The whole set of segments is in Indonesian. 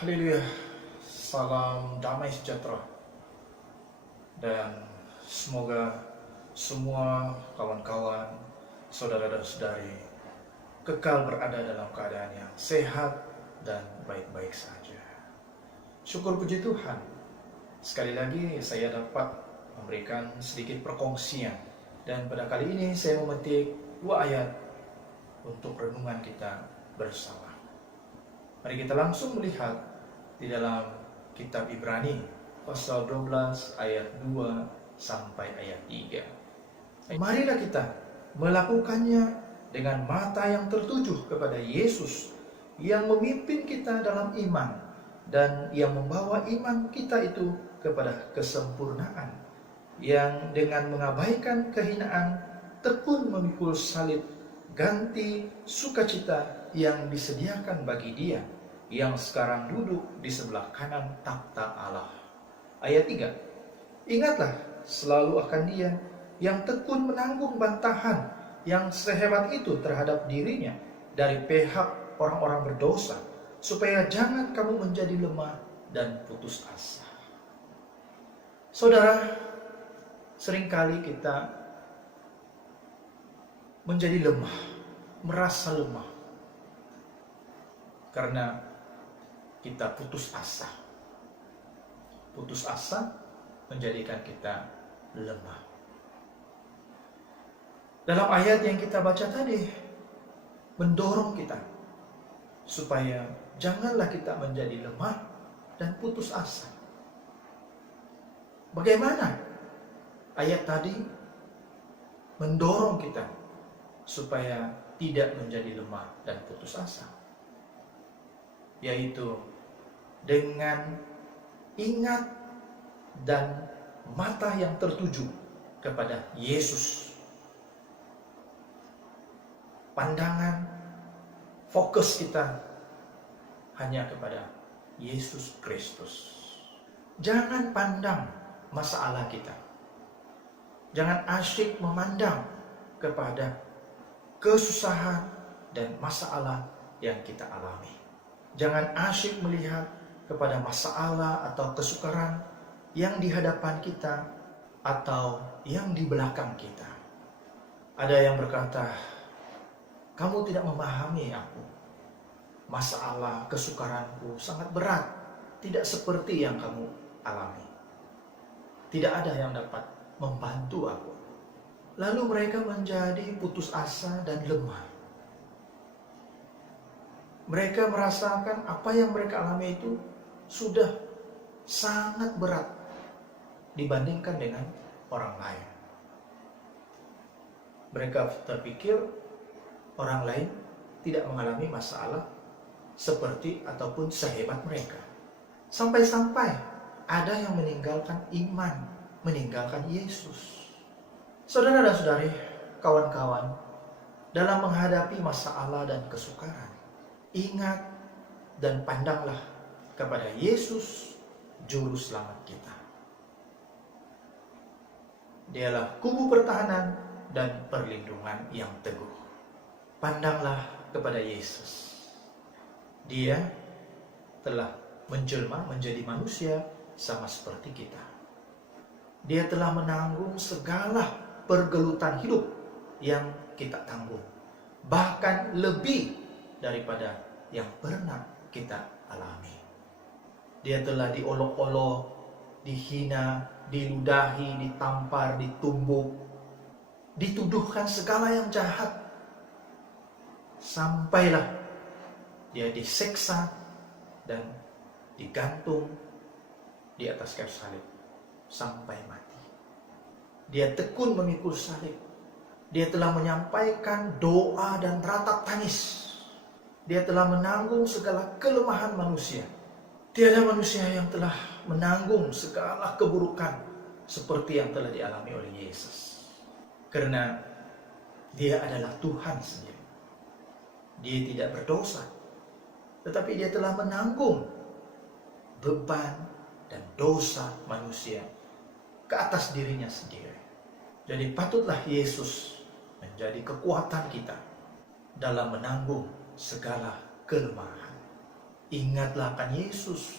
Haleluya, salam damai sejahtera, dan semoga semua kawan-kawan, saudara dan saudari kekal berada dalam keadaan yang sehat dan baik-baik saja. Syukur puji Tuhan, sekali lagi saya dapat memberikan sedikit perkongsian, dan pada kali ini saya memetik 2 ayat untuk renungan kita bersama. Mari kita langsung melihat di dalam kitab Ibrani pasal 12 ayat 2 sampai ayat 3. Marilah kita melakukannya dengan mata yang tertuju kepada Yesus yang memimpin kita dalam iman dan yang membawa iman kita itu kepada kesempurnaan, yang dengan mengabaikan kehinaan tekun memikul salib, ganti sukacita yang disediakan bagi Dia yang sekarang duduk di sebelah kanan takhta Allah. Ayat 3. Ingatlah selalu akan Dia yang tekun menanggung bantahan yang sehebat itu terhadap dirinya dari pihak orang-orang berdosa, supaya jangan kamu menjadi lemah dan putus asa. Saudara, seringkali kita menjadi lemah, merasa lemah karena kita putus asa. Putus asa menjadikan kita lemah. Dalam ayat yang kita baca tadi, mendorong kita supaya janganlah kita menjadi lemah dan putus asa. Bagaimana ayat tadi mendorong kita supaya tidak menjadi lemah dan putus asa? Yaitu dengan ingat dan mata yang tertuju kepada Yesus. Pandangan, fokus kita hanya kepada Yesus Kristus. Jangan pandang masalah kita. Jangan asyik memandang kepada kesusahan dan masalah yang kita alami. Jangan asyik melihat kepada masalah atau kesukaran yang di hadapan kita atau yang di belakang kita. Ada yang berkata, kamu tidak memahami aku. Masalah kesukaranku sangat berat, tidak seperti yang kamu alami. Tidak ada yang dapat membantu aku. Lalu mereka menjadi putus asa dan lemah. Mereka merasakan apa yang mereka alami itu sudah sangat berat dibandingkan dengan orang lain. Mereka terpikir orang lain tidak mengalami masalah seperti ataupun sehebat mereka. Sampai-sampai ada yang meninggalkan iman, meninggalkan Yesus. Saudara dan saudari, kawan-kawan, dalam menghadapi masalah dan kesukaran, ingat dan pandanglah kepada Yesus, Juru Selamat kita. Dialah kubu pertahanan dan perlindungan yang teguh. Pandanglah kepada Yesus. Dia telah menjelma menjadi manusia sama seperti kita. Dia telah menanggung segala pergelutan hidup yang kita tanggung, bahkan lebih daripada yang pernah kita alami. Dia telah diolok-olok, dihina, diludahi, ditampar, ditumbuk, dituduhkan segala yang jahat, sampailah dia diseksa dan digantung di atas kayu salib sampai mati. Dia tekun memikul salib. Dia telah menyampaikan doa dan ratap tangis. Dia telah menanggung segala kelemahan manusia. Tiada manusia yang telah menanggung segala keburukan seperti yang telah dialami oleh Yesus. Karena Dia adalah Tuhan sendiri. Dia tidak berdosa, tetapi Dia telah menanggung beban dan dosa manusia ke atas dirinya sendiri. Jadi patutlah Yesus menjadi kekuatan kita dalam menanggung segala kelemahan. Ingatlah akan Yesus.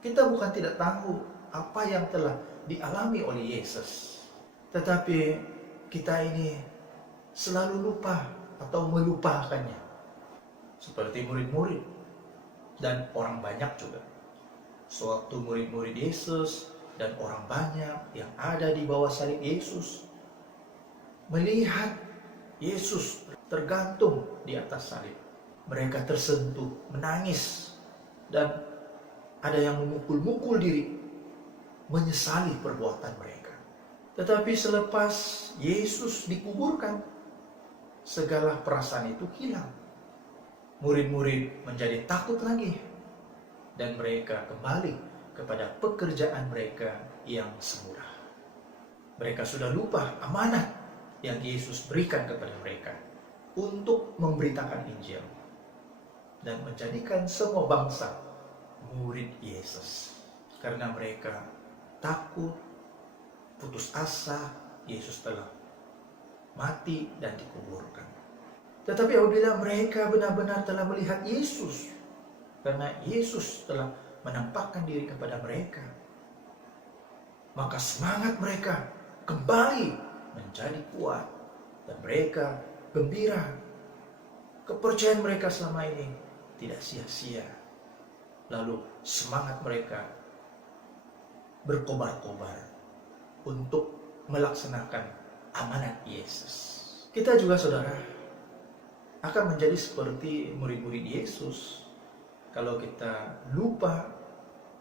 Kita bukan tidak tahu apa yang telah dialami oleh Yesus, tetapi kita ini selalu lupa atau melupakannya. Seperti murid-murid dan orang banyak juga. Sewaktu murid-murid Yesus dan orang banyak yang ada di bawah salib Yesus melihat Yesus tergantung di atas salib, mereka tersentuh, menangis, dan ada yang memukul-mukul diri, menyesali perbuatan mereka. Tetapi selepas Yesus dikuburkan, segala perasaan itu hilang. Murid-murid menjadi takut lagi, dan mereka kembali kepada pekerjaan mereka yang semula. Mereka sudah lupa amanat yang Yesus berikan kepada mereka untuk memberitakan Injil dan menjadikan semua bangsa murid Yesus. Karena mereka takut, putus asa, Yesus telah mati dan dikuburkan. Tetapi apabila mereka benar-benar telah melihat Yesus, karena Yesus telah menampakkan diri kepada mereka, maka semangat mereka kembali menjadi kuat dan mereka gembira. Kepercayaan mereka selama ini tidak sia-sia. Lalu semangat mereka berkobar-kobar untuk melaksanakan amanat Yesus. Kita juga, saudara, akan menjadi seperti murid-murid Yesus kalau kita lupa,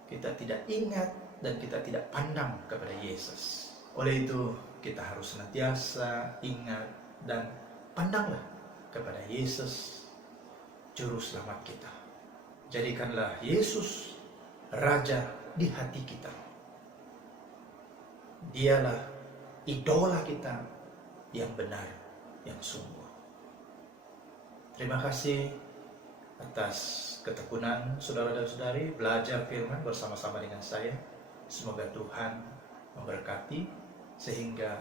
kita tidak ingat, dan kita tidak pandang kepada Yesus. Oleh itu, kita harus senantiasa ingat dan pandanglah kepada Yesus, Juru Selamat kita. Jadikanlah Yesus Raja di hati kita. Dialah idola kita yang benar, yang sungguh. Terima kasih atas ketekunan saudara dan saudari belajar firman bersama-sama dengan saya. Semoga Tuhan memberkati sehingga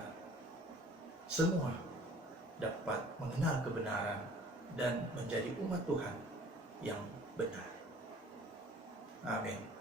semua dapat mengenal kebenaran dan menjadi umat Tuhan yang benar. Amin.